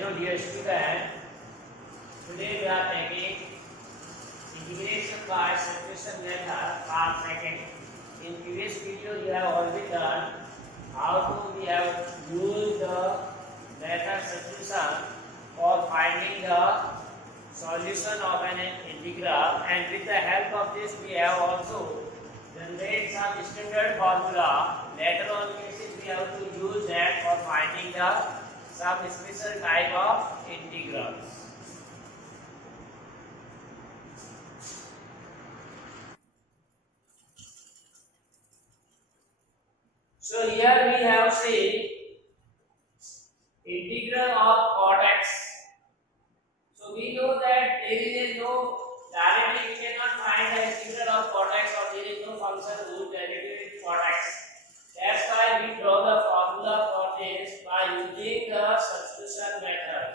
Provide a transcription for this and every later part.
Hello dear student, today we are taking integration by substitution method part second. In previous video you have already done how to we have used the method substitution for finding the solution of an integral, and with the help of this we have also generate some standard formula. Later on cases we have to use that for finding the some special type of integrals. So here we have seen integral of cot x. So we know that there is no directly we cannot find the integral of cot x, or there is no function whose derivative is cot x. That's why we draw the formula for this by using the substitution method.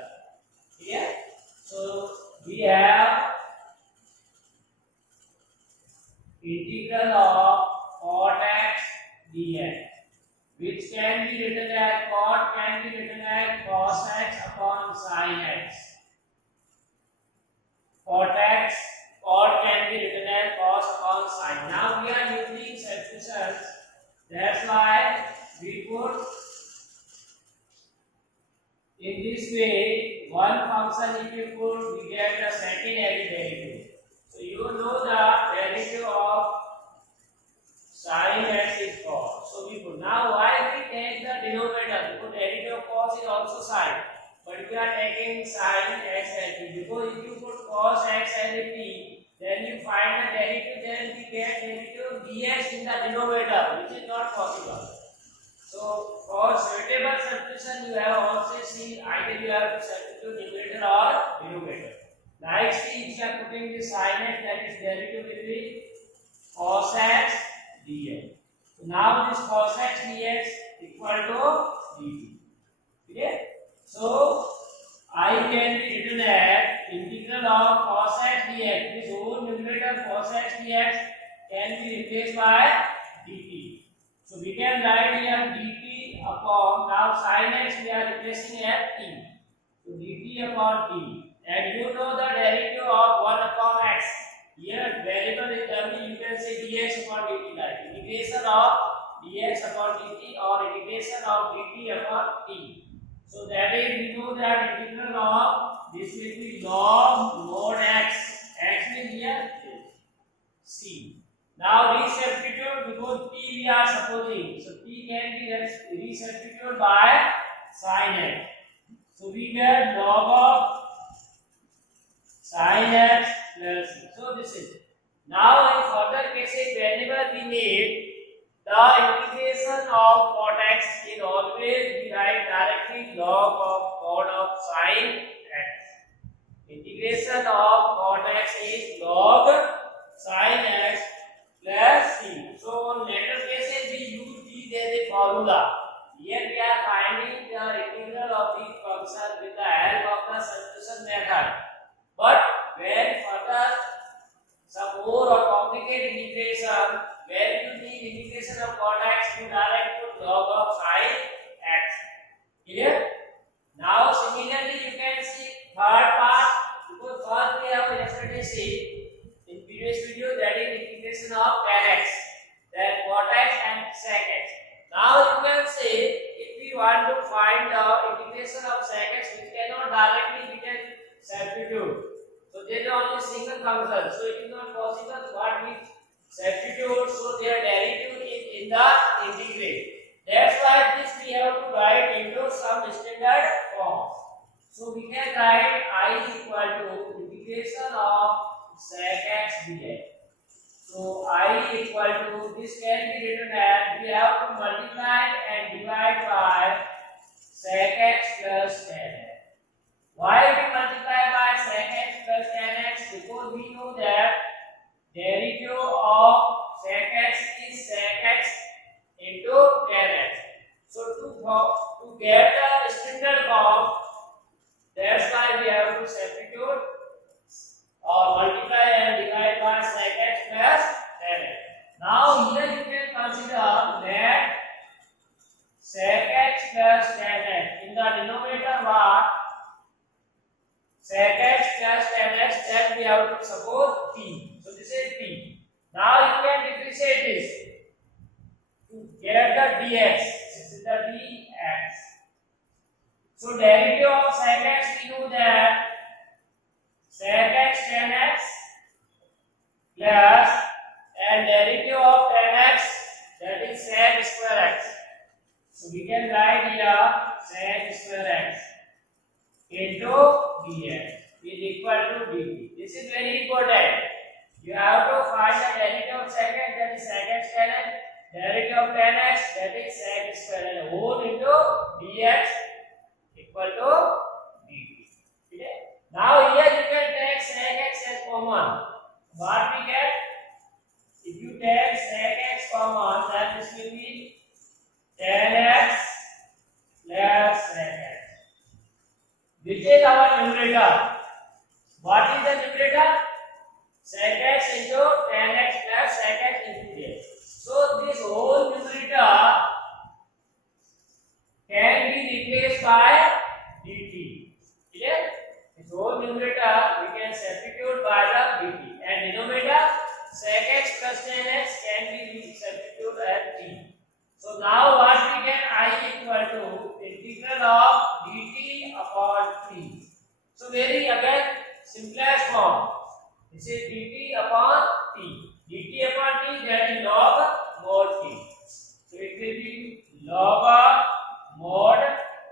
Here, so we have integral of cot x dx, which can be written as cot can be written as cos x upon sin x. Cot can be written as cos upon sin. Now we are using substitutions. That's why we put in this way one function. If you put, we get the second derivative. So you know the derivative of sin x is cos. So we put. Now why we take the denominator? Because derivative of cos is also sin, but we are taking sin x as t. Because if you put cos x as a t, then you find the derivative, then we get derivative dx in the denominator, which is not possible. So for suitable substitution, you have also seen either you have to substitute numerator or denominator. Like see, if you are putting the sin x, that is derivative will be cos x dx. So now this cos x dx equal to dt. Okay? So I can be written as integral of cos x dx. This whole numerator cos x dx can be replaced by dt. So we can write here dt upon, now sin x we are replacing as t. So dt upon t. And you know the derivative of 1 upon x. Here variable is w, you can say dx upon dt, like integration of dx upon dt or integration of dt upon t. So that is, we know that integral of this will be log mod x. X means here c. Now resubstitute, because t we are supposing, so t can be resubstituted by sin x. So we get log of sin x plus c. So this is. Now in further cases, whenever we need the integration of cot x, is always we write directly log of cot of sin x. Integration of cot x is log sin x plus c. So on later cases we use these as a formula. Here we are finding the integral of these functions with the help of the substitution method. But when further some more or complicated integration, where you need integration of cot x, you direct put log of sin x. Clear? Now similarly you can see third part, because first we have yesterday seen in previous video, that is integration of tan x, then cot x and sec x. Now you can say if we want to find the integration of sec x, we cannot directly we can substitute. So there is only single function, so it is not possible. What we substitute, so their derivative is in the integrate. That's why this we have to write into some standard form. So we can write I equal to integration of sec x dx. So I equal to, this can be written as, we have to multiply and divide by sec x plus tan x. Why we multiply by sec x plus tan x? Because we know that derivative of sec x is sec x into tan x. So to get the standard form, that's why we have to substitute or multiply and divide by sec x plus tan x. Now here you can consider that sec x plus tan x in the denominator what? have to suppose t. So this is t. Now you can differentiate this to get the dx. This is the dx. So derivative of sec x, we know that sec x tan x plus, and derivative of tan x, that is sec square x. So we can write here sec square x into dx is equal to dt. This is very important. You have to find the derivative of sec x, that is sec x tan x, derivative of tan x, that is sec square x, whole into dx equal to dt. Okay? Now here you can take sec x as common. What we get? If you take sec x common, then this will be tan x plus sec x. Which is our numerator? What is the numerator? Sec x into tan x plus sec x into dx. So this whole numerator can be replaced by dt. Clear? This whole numerator we can substitute by the dt, and denominator sec x plus tan x can be substituted as t. So now what we get? I equal to integral of dt upon t. So very again simplest form. This is dt upon t. dt upon t, that is log mod t. So it will be log of mod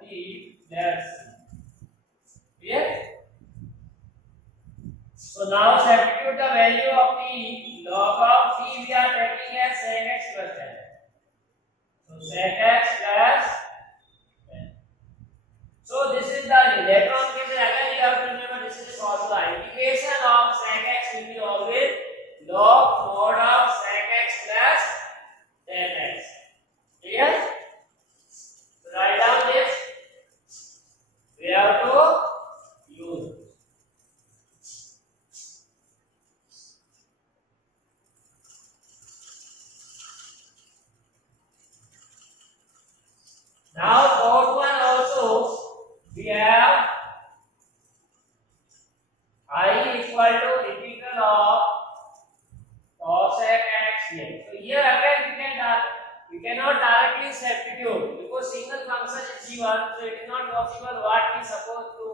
t plus t. Clear? So now substitute the value of t. Log of t we are taking as sec x plus tan. So sec x plus tan. So this is the later on case. Again you have to remember this is the formula. Integration of sec x will be always log mod of sec x plus tan x. Clear? So write down this. We have to use. Now fourth one also we have I equal to integral of cosec x dx. So here again we cannot directly substitute because single function is given, so it is not possible what we supposed to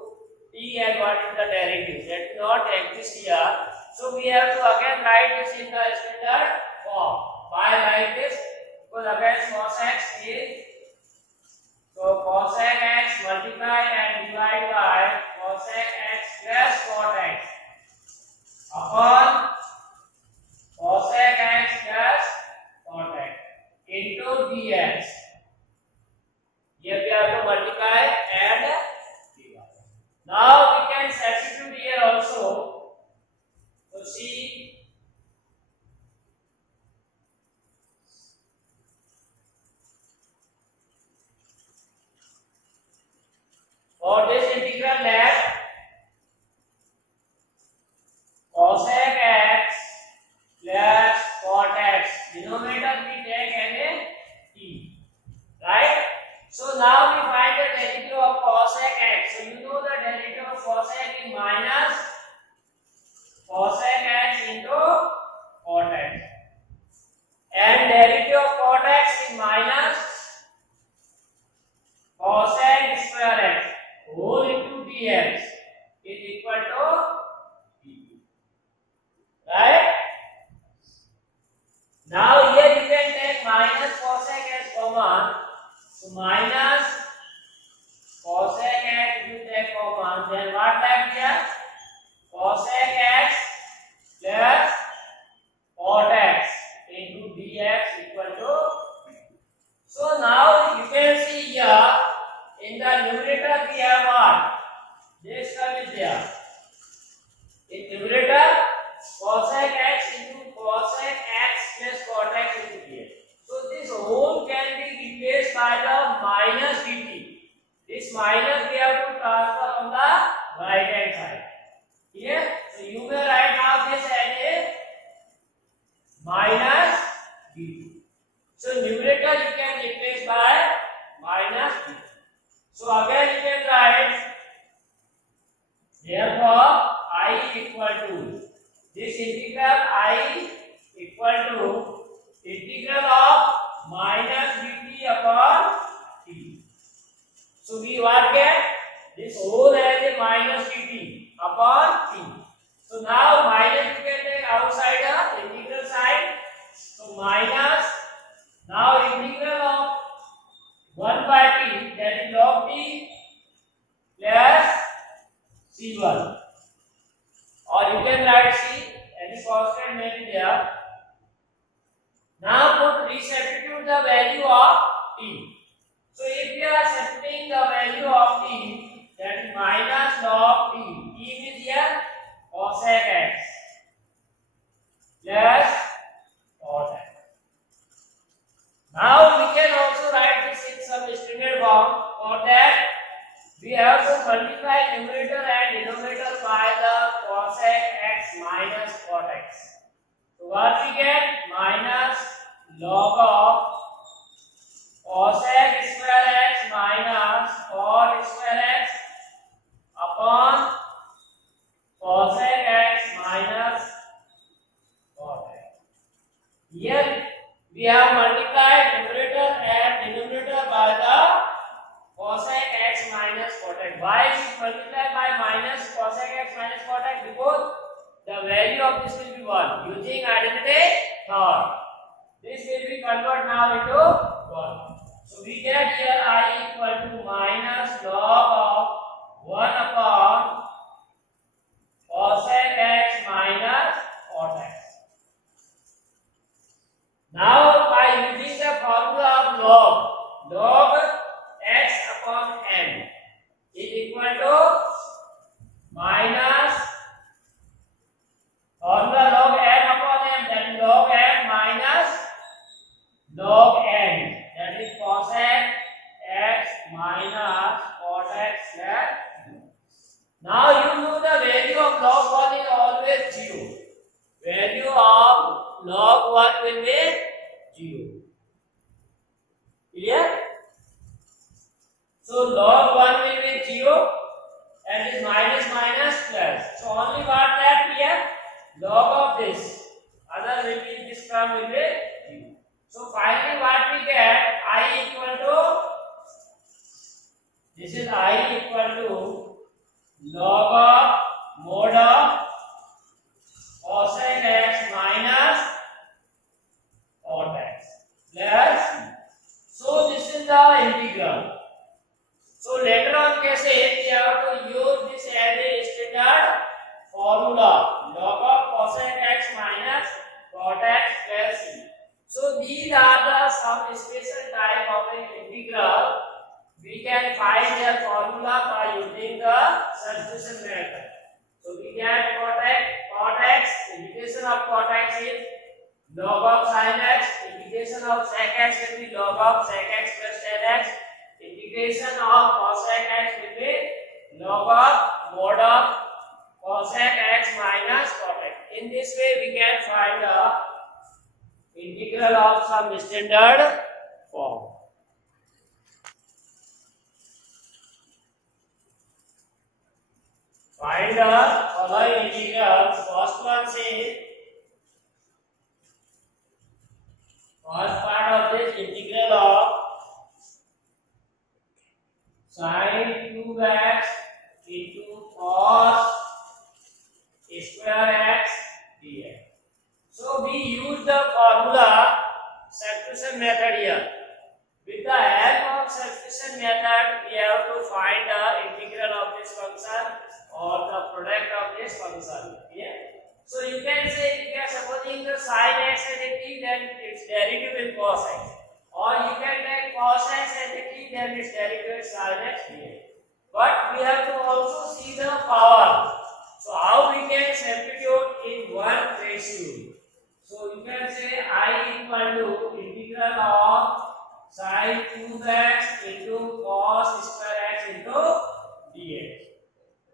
t and what is the derivative. That does not exist here. So we have to again write this in the standard form. Why write this? Because again cos x is, so cosec x multiply and divide by cosec x plus cot x upon cosec x plus cot x into dx. Here we have to multiply and divide. Now we can substitute here also. So see, for this integral left cosec x plus cot x, denominator we take as a t, right? So now we find the derivative of cosec x. So you know the derivative of cosec is minus cosec x into cot x, and derivative of cot x is minus cosec square x whole into dx is equal to dt, right? Now here you can take minus cosec x common. So minus cosec x you take common, then what left here? Cosec x plus cot x into dx equal to. So now you can see here in the numerator we have what? This term is there. In numerator cosec x into cosec x plus cot x into dx. So this whole can be replaced by the minus dt. This minus we have to transfer on the right hand side. Here, so you will write now this as a minus dt. So numerator you can replace by minus dt. So again you can write, therefore I equal to this integral I equal to integral of minus dt upon t. So we what get this whole as a minus dt upon t. So now minus you can take outside the integral side. So minus, now integral of 1 by t, that is log t plus c1, or you can write c, any constant may be there. Now resubstitute the value of t. So if we are substituting the value of t, that is minus log t, t is here cosec x plus cot x. Now we can also write this in some standard form. For that we have to multiply numerator and denominator by the cosec x minus cot x. So what we get? Minus log of cosec square x minus cot square x upon cosec x minus cot x. Here we have multiplied numerator and denominator by the cosec x minus cot x. Why is it multiplied by minus cosec x minus cot x? Because the value of this will be 1 using identity third. This will be converted now into 1. So we get here I equal to minus log of 1 upon cosec x minus cot x. Now by using the formula of log x upon n is equal to minus formula log n upon m, that is log n minus log n, that is cosec x minus cot x plus. Now you know the value of log 1 is always 0. Value of log 1 will be 0. Clear? So log 1 will be 0 and is minus minus plus. So only what that here? Log of this. Other will be this term will be 0. So finally what we get? I equal to, this is I equal to log of mod of cosec x minus cot x plus. So this is the integral. So later on कैसे we have to use this as a standard formula, log of cosec x minus cot x plus c. So these are the some special type of an integral. We can find their formula by using the substitution method. So we get cot x, integration of cot x is log of sin x, integration of sec x will be log of sec x plus tan x, integration of cosec x will be log of mod of cosec x minus cot x. In this way we can find the integral of some standard form. Find the following integrals. First one says, first part of this integral of sin 2x into cos square x dx. So we use the formula substitution method here. With the help of substitution method, we have to find the integral of this function or the product of this function. Yeah? So you can say, if you are supposing the sin x as a t, then its derivative is cos x. Or you can take cos x as a t, then its derivative is sin x dx. But we have to also see the power. So how we can substitute in one ratio? So you can say I equal to integral of sin 2x into cos square x into dx.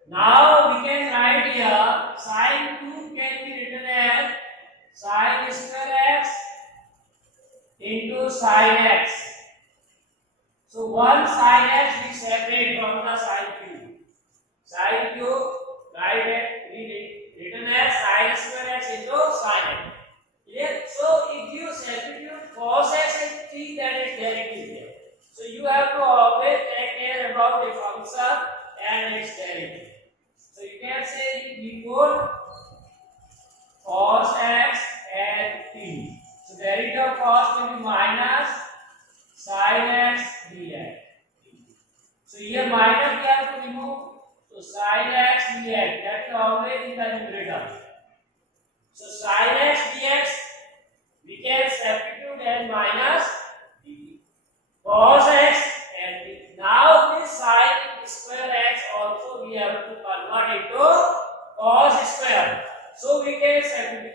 Now we can write here sin 2 can be written as sin square x into sin x. So one sin x we separate from the sin cube. Sin cube write it written as sin square x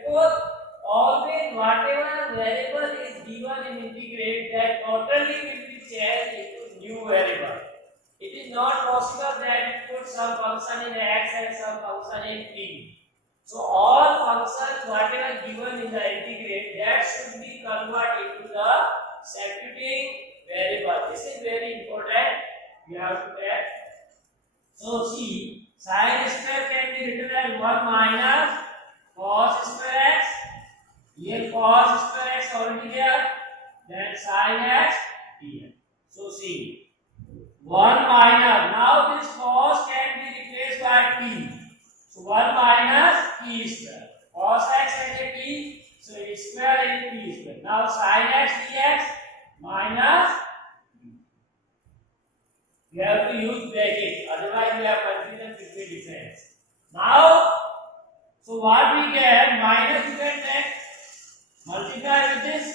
because always whatever variable is given in integrate, that totally will be changed into new variable. It is not possible that you put some function in x and some function in t. So all functions whatever given in the integrate, that should be converted into the substituting variable. This is very important. We have to take. So see, sin square can be written as 1 minus cos square x. Here cos square x already there. Then sin x here. So see, 1 minus. Now this cos can be replaced by t. So 1 minus t square. Cos x and a t. So a square is t square. Now sin x dx minus. You have to use bracket, otherwise you have confusion between difference. Now, so what we get, minus you can take, multiply with this.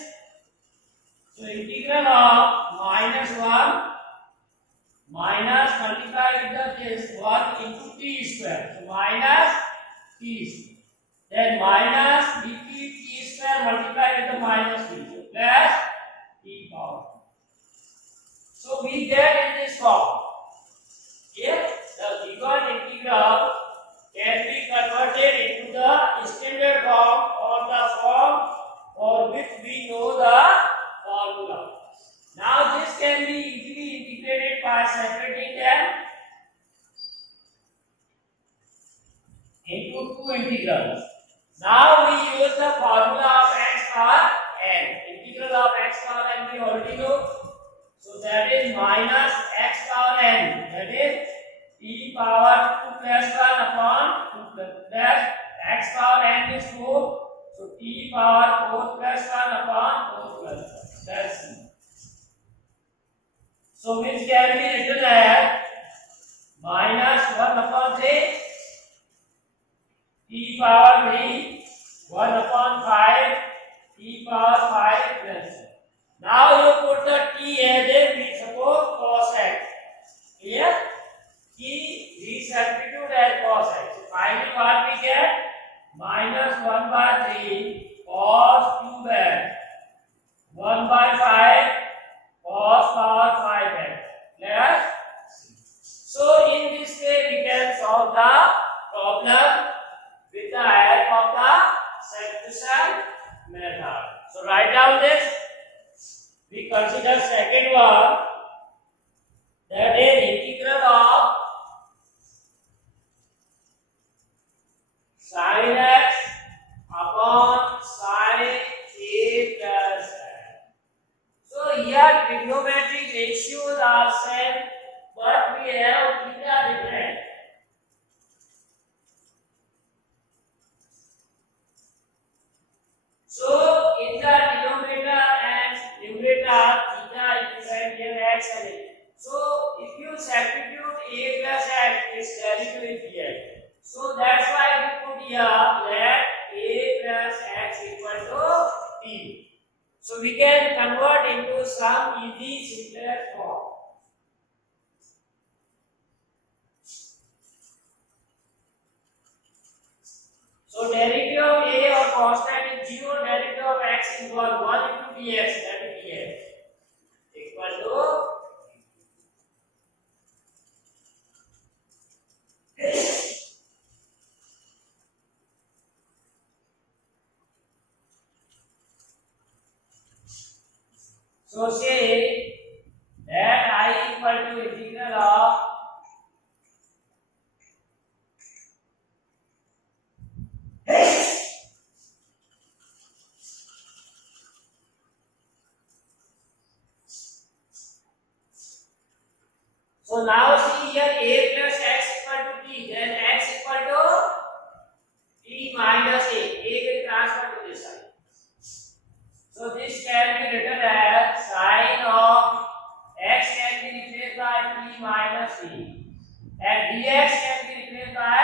So integral of minus 1 minus multiply with this 1 into t square. So minus t square. Then minus dt t square multiply with the minus t. So plus t power. So we get in this form. If the given integral can be converted into the standard form or the form for which we know the formula. Now this can be easily integrated by separating them into two integrals. Now we use the formula of x power n. Integral of x power n we already know. So that is minus x power n. That is e power 2 plus 1 upon 2 plus x power n is 4. So e power 4 plus 1 upon 4 plus 1. That's it. So which can be written as minus 1 upon 3 e power 3 1 upon 5 e power 5 plus 1. Now you put the t as a, we suppose cos x. Here, we substitute as cos x. So finally what we get? Minus 1 by 3 cos 2 x. 1 by 5 cos power 5x. Yes? So in this way we can solve the problem with the help of the substitution method. So write down this. We consider second one, that is integral of sin x upon sin a plus x. So here trigonometric ratios are same, but we have theta different. So in the denominator and numerator, theta is different here x and a. So if you substitute a plus x, its value is here. So that's why we put here let a plus x equal to t. So we can convert into some easy simpler form. So derivative of a or constant is 0, derivative of x is 1 into dx, that is dx equal to so say that I equal to integral of so now see here a plus x equal to t, then x equal to t minus a will transfer to this side. So this can be written as sin of x can be replaced by t minus a and dx can be replaced by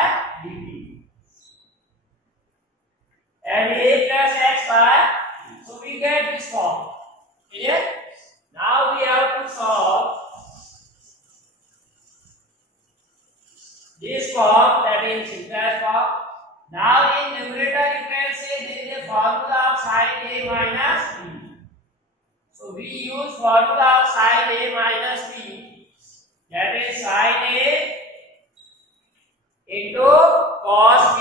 dt and a plus x by, so we get this form. Clear? Now we have to solve this form, that is simplest form. Now in numerator you can say this formula of sin A minus B. So we use formula of sin A minus B, that is sin A into cos B.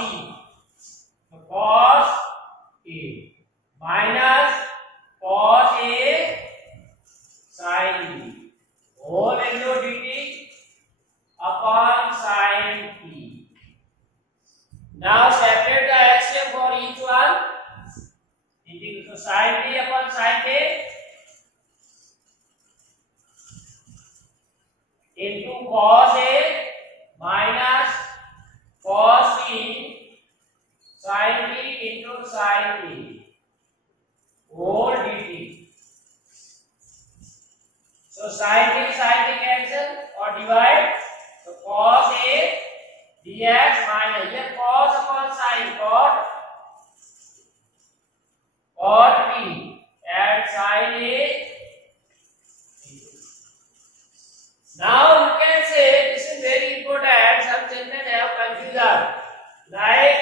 So cos A minus cos A sin B whole into dt upon sin B. Now separate the LCM for each one. So sin B upon sin A into cos A minus cos B sin B into sin B whole dt. So sin B cancel or divide. So cos A dx minus here cos upon sin cot B and sin A. Now you can say this is very important. Some children have confusion. Like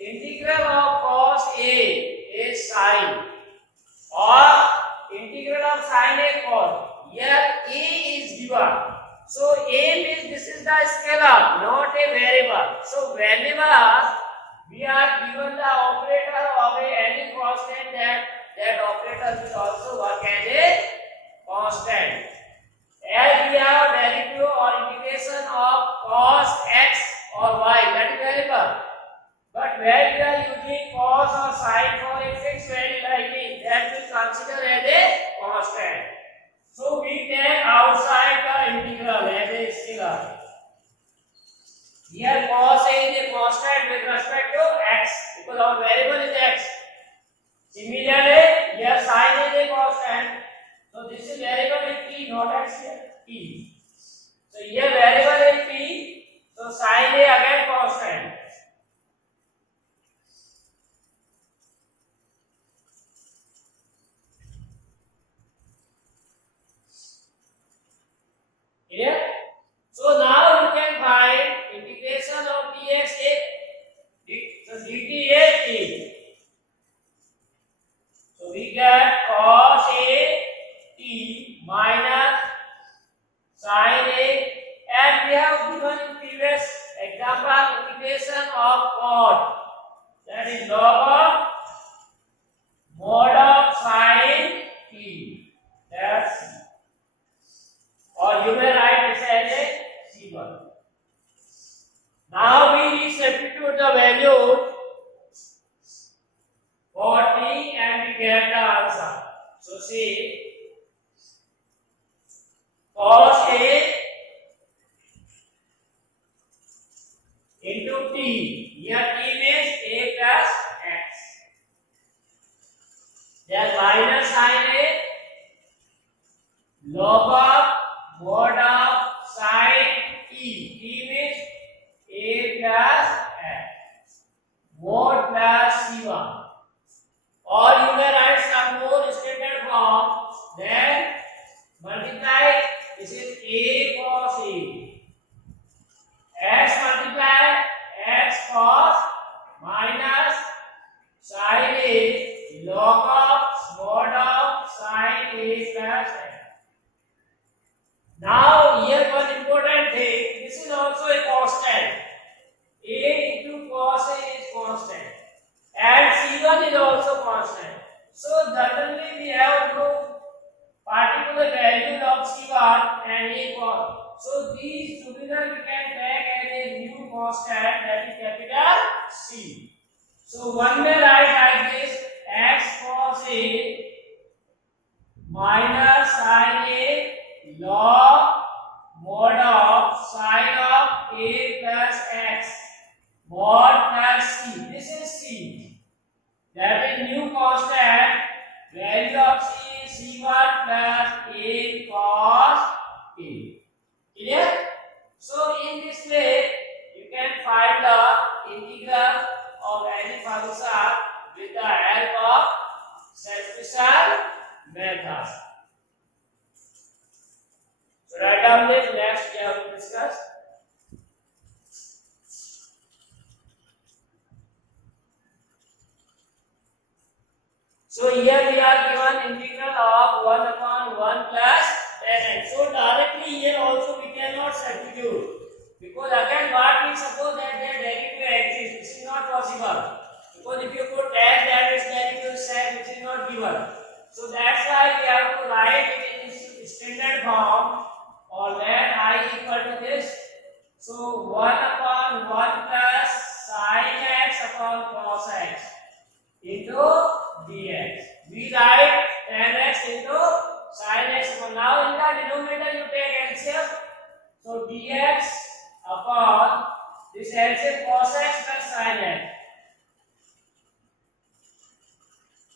integral of cos A is sin or integral of sin A cos. Here A is given. So A means this is the scalar, not a variable. So whenever we are given the operator of any constant, that operator will also work as a constant. As we have derivative or integration of cos x or y, that is variable. But when we are using cos or sin for a fixed value like this, that will consider as a constant. So we take outside the integral as a scalar. Here cos A is a constant with respect to x because our variable is x. Similarly, here sin is a constant. So this is variable is p, not x here, p. So here variable is p. So sin A again constant. Clear? So now you can find integration of dx a. So dt is. So we get cos A t minus sin A, and we have given in previous example integration of cot, that is log of mod of sin t. That's, or you may write this as a C1. Now we substitute the value for t and we get the answer. So see cos A into t. Here t means a plus x. Then minus sin A log of mod of sin t. T means a plus x. Mod plus C1. Or you may write some more standard form. Then multiply. This is a cos A. X multiply x cos minus sin A log of mod of sin A plus x. Now here one important thing, this is also a constant. A into cos A is constant and C1 is also constant. So generally we have to particular value of C1 and A cos. So these together we can take as a new constant, that is capital C. So one may write like this: x cos A minus sin A log mod of sin of A plus x mod plus C. This is C. That is new constant. Value of C is C1 plus A cos A. Clear? So in this way you can find the integral of any function with the help of substitution method. So write down this. Next we have to discuss. So here we are given integral of 1 upon 1 plus tan x. So directly here also we cannot substitute, because again what we suppose that their derivative exists. This is not possible, because if you put tan, that its derivative is sec, which is not given. So that's why we have to write it in standard form, or that I equal to this. So 1 upon 1 plus sin x upon cos x into dx. We write tan x into sin x upon. Now in the denominator you take LCM. So dx upon this LCM cos x plus sin x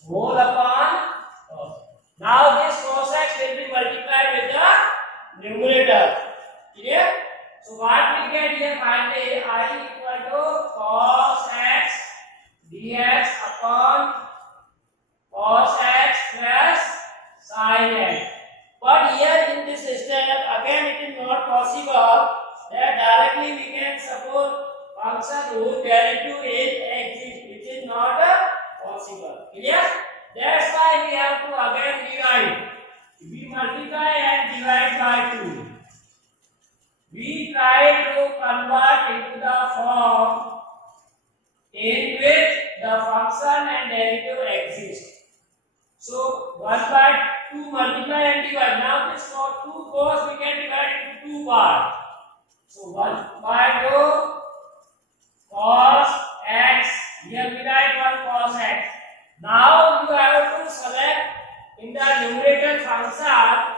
whole upon cos. Now this cos x will be multiplied with the numerator. Clear? So what we get here finally, I equal to cos x dx upon cos x plus sin x. But here in this step again it is not possible that directly we can suppose function whose derivative is exists, which is not possible. Clear? That's why we have to again divide. We multiply and divide by 2. We try to convert into the form in which the function and derivative exist. So 1 by 2 multiply and divide. Now this for 2 cos we can divide into 2 parts. So 1 by 2 cos x. Here we write 1 cos x. Now you have to select in the numerator function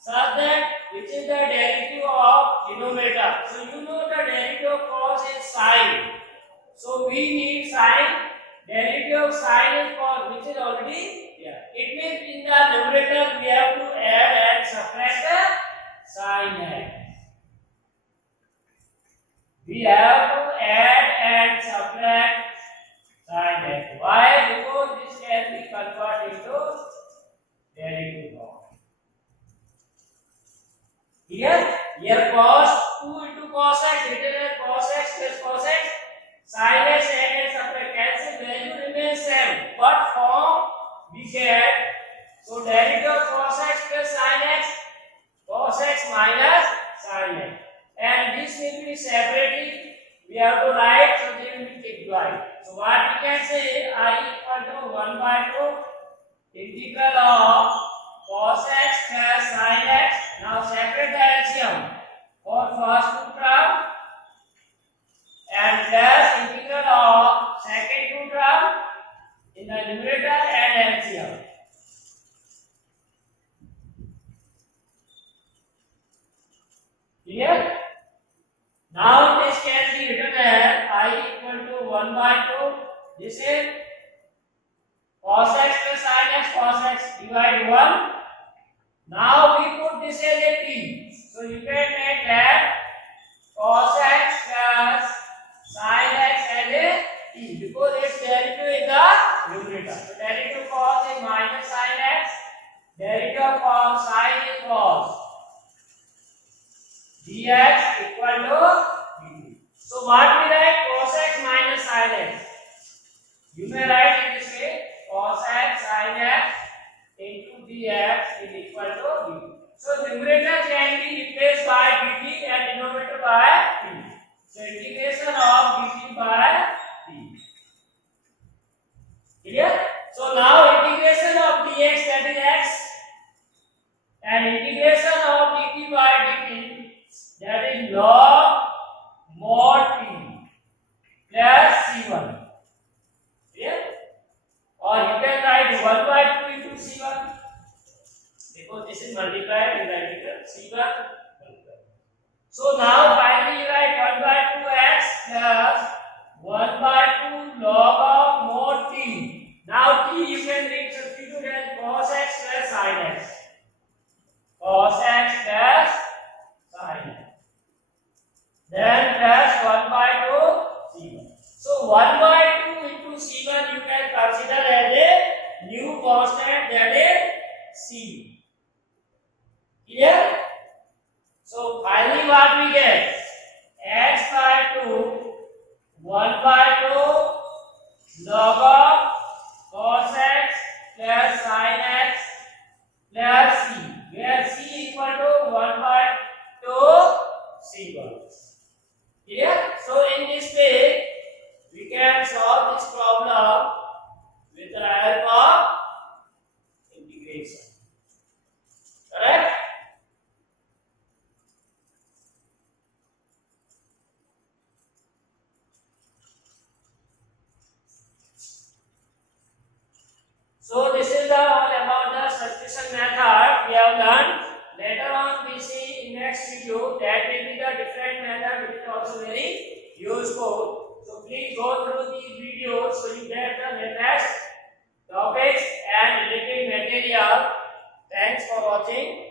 such that which is the derivative of denominator. So you know the derivative of cos is sin. So we need sin. Derivative of sin is cos, which is already here. It means in the numerator we have to add and subtract sin x. We have to add and subtract sin x. Why? Because this can be converted into derivative form. Here cos 2 into cos x, written as cos x plus cos x, sin x and x subtract, cancel, value remains same, but form we get. So derivative of cos x plus sin x, cos x minus sin x, and this will be separately we have to write, so they will be divide. So what we can say, I equal to 1 by 2 integral of cos x plus sin x. Now separate the LCM for first 2 term and plus integral of second 2 term in the numerator and LCM. Clear? Now this can be written as I equal to 1 by 2. This is cos x plus sin x, cos x divide 1. Now we put this as a t. So you can make that cos x plus sin x as a t, because its derivative is the numerator. So derivative of cos is minus sin x, derivative of cos sin is cos. dx equal to dt. So what we write, cos x minus sin x. You may write in this way, cos x sin x into dx is equal to dt. So numerator can be replaced by dt and denominator by t. So integration of dt by t. Clear? So now integration of dx, that is x, and integration of dt by dt, that is log mod t plus c1. Clear? Or you can write 1 by 2 into c1, because this is multiplied in the integral c1. So now finally you write 1 by 2x plus 1 by 2 log of mod t. Now t you can substitute as cos x plus sin x. Cos x plus sin x. Then plus 1 by 2 c1. So 1 by 2 into c1 you can consider as a new constant, that is c. Clear? So finally what we get, x by 2 1 by 2 log of cos x plus So this is the all about the substitution method we have learned. Later on we see in next video that will be the different method which is also very useful. So please go through these videos so you get the latest topics and related material. Thanks for watching.